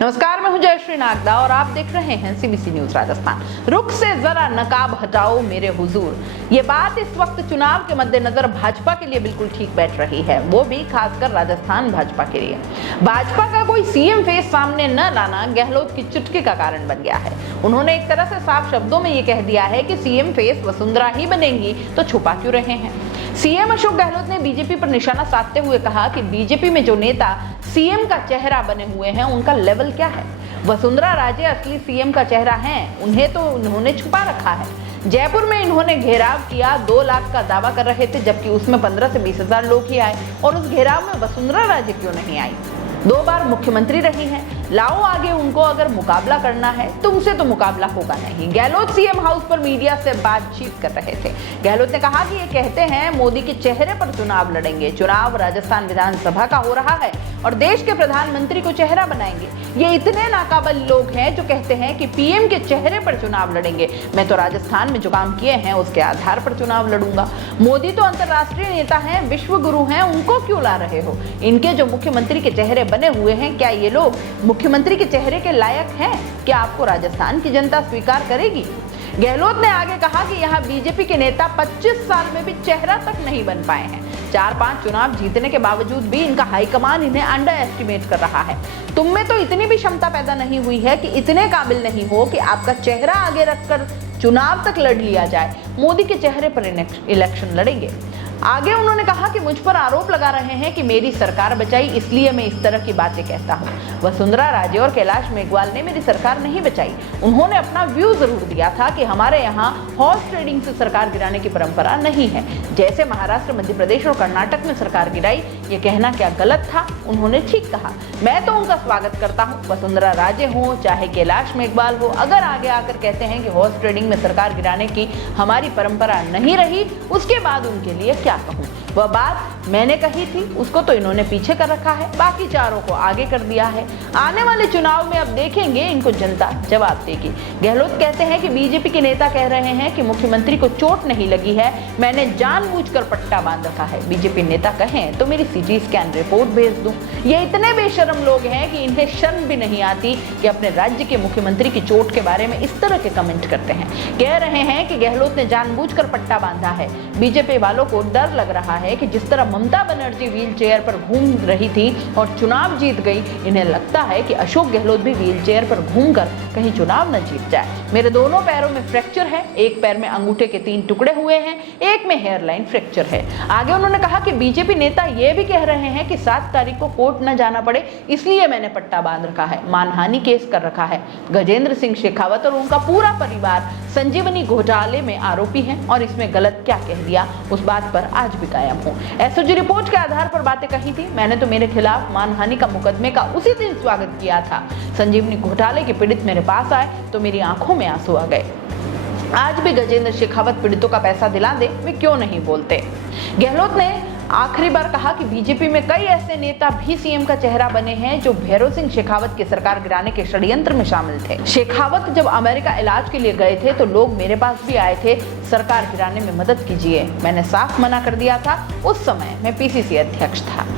नमस्कार, मैं हूं जयश्री नागदा और आप देख रहे हैं सीबीसी न्यूज राजस्थान। रुख से जरा नकाब हटाओ मेरे हुजूर, ये बात इस वक्त चुनाव के मद्देनजर भाजपा के लिए बिल्कुल ठीक बैठ रही है, वो भी खासकर राजस्थान भाजपा के लिए। भाजपा का कोई सीएम फेस सामने न लाना गहलोत की चुटकी का कारण बन गया है। उन्होंने एक तरह से साफ शब्दों में ये कह दिया है कि सीएम फेस वसुंधरा ही बनेंगी तो छुपा क्यों रहे हैं। सीएम अशोक गहलोत ने बीजेपी पर निशाना साधते हुए कहा कि बीजेपी में जो नेता सीएम का चेहरा बने हुए हैं उनका लेवल क्या है। वसुंधरा राजे असली सीएम का चेहरा हैं, उन्हें तो उन्होंने छुपा रखा है। जयपुर में इन्होंने घेराव किया, 2 लाख का दावा कर रहे थे, जबकि उसमें 15 से 20 हजार लोग ही आए और उस घेराव में वसुंधरा राजे क्यों नहीं आई। 2 बार मुख्यमंत्री रही हैं, लाओ आगे उनको अगर मुकाबला करना है तो उनसे तो मुकाबला होगा नहीं। गहलोत सीएम हाउस पर मीडिया से बातचीत कर रहे थे। गहलोत ने कहा कि ये कहते हैं मोदी के चेहरे पर चुनाव लड़ेंगे। चुनाव राजस्थान विधानसभा का हो रहा है और देश के प्रधानमंत्री को चेहरा बनाएंगे। ये इतने नाकाबिल लोग हैं जो कहते हैं कि पीएम के चेहरे पर चुनाव लड़ेंगे। मैं तो राजस्थान में जो काम किए हैं उसके आधार पर चुनाव लड़ूंगा। मोदी तो अंतर्राष्ट्रीय नेता हैं, विश्व गुरु हैं, उनको क्यों ला रहे हो। इनके जो मुख्यमंत्री के चेहरे बने हुए हैं, क्या ये लोग मुख्यमंत्री के चेहरे के लायक हैं? क्या आपको राजस्थान की जनता स्वीकार करेगी? गहलोत ने आगे कहा कि यहाँ बीजेपी के नेता 25 साल में भी चेहरा तक नहीं बन पाए हैं। 4-5 चुनाव जीतने के बावजूद भी इनका हाईकमान इन्हें अंडर एस्टिमेट कर रहा है। तुम में तो इतनी भी क्षमता पैदा नहीं हुई है कि इतने काबिल नहीं हो कि आपका चेहरा आगे रखकर चुनाव तक लड़ लिया जाए। मोदी के चेहरे पर इलेक्शन लड़ेंगे। आगे उन्होंने कहा कि मुझ पर आरोप लगा रहे हैं कि मेरी सरकार बचाई, इसलिए मैं इस तरह की बातें कहता हूं। वसुंधरा राजे और कैलाश मेघवाल ने मेरी सरकार नहीं बचाई। उन्होंने अपना व्यू जरूर दिया था कि हमारे यहाँ हॉर्स ट्रेडिंग से सरकार गिराने की परंपरा नहीं है। जैसे महाराष्ट्र, मध्य प्रदेश और कर्नाटक में सरकार गिराई, ये कहना क्या गलत था? उन्होंने ठीक कहा। मैं तो उनका स्वागत करता हूँ। वसुंधरा राजे हो चाहे कैलाश मेघवाल हो, अगर आगे आकर कहते हैं कि हॉर्स ट्रेडिंग में सरकार गिराने की हमारी परंपरा नहीं रही, उसके बाद उनके लिए क्या कहूं। वह बात मैंने कही थी, उसको तो इन्होंने पीछे कर रखा है, बाकी चारों को आगे कर दिया है। आने वाले चुनाव में अब देखेंगे इनको जनता जवाब देगी। गहलोत कहते हैं कि बीजेपी के नेता कह रहे हैं कि मुख्यमंत्री को चोट नहीं लगी है, मैंने जानबूझकर पट्टा बांध रखा है। बीजेपी नेता कहें तो मेरी सीटी स्कैन रिपोर्ट भेज दूं। ये इतने बेशर्म लोग हैं कि इन्हें शर्म भी नहीं आती कि अपने राज्य के मुख्यमंत्री की चोट के बारे में इस तरह के कमेंट करते हैं। कह रहे हैं कि गहलोत ने जानबूझकर पट्टा बांधा है। बीजेपी वालों को डर लग रहा है कि जिस तरह ममता बनर्जी व्हील चेयर पर घूम रही थी और चुनाव जीत गई, इन्हें लगता है कि अशोक गहलोत भी व्हील चेयर पर घूमकर कहीं चुनाव न जीत जाए। मेरे दोनों पैरों में फ्रैक्चर है, एक पैर में अंगूठे के 3 टुकड़े हुए हैं, एक में हेयरलाइन फ्रैक्चर है। आगे उन्होंने कहा कि बीजेपी नेता ये भी कह रहे हैं कि 7 तारीख को कोर्ट न जाना पड़े, इसलिए मैंने पट्टा बांध रखा है, मानहानि केस कर रखा है। गजेंद्र सिंह शेखावत और उनका पूरा परिवार संजीवनी घोटाले में आरोपी हैं और इसमें गलत क्या कह दिया उस बात पर आज भी कायम हूं। एसओजी रिपोर्ट के आधार पर बातें कही थी। मैंने तो मेरे खिलाफ मानहानि का मुकदमे का उसी दिन स्वागत किया था। संजीवनी घोटाले के पीड़ित मेरे पास आए तो मेरी आंखों में आंसू आ गए। आज भी गजेंद्र शेखावत पीड़ितों का पैसा दिला दे, वे क्यों नहीं बोलते। गहलोत ने आखिरी बार कहा कि बीजेपी में कई ऐसे नेता भी सीएम का चेहरा बने हैं जो भैरव सिंह शेखावत की सरकार गिराने के षड्यंत्र में शामिल थे। शेखावत जब अमेरिका इलाज के लिए गए थे तो लोग मेरे पास भी आए थे, सरकार गिराने में मदद कीजिए। मैंने साफ मना कर दिया था, उस समय मैं पीसीसी अध्यक्ष था।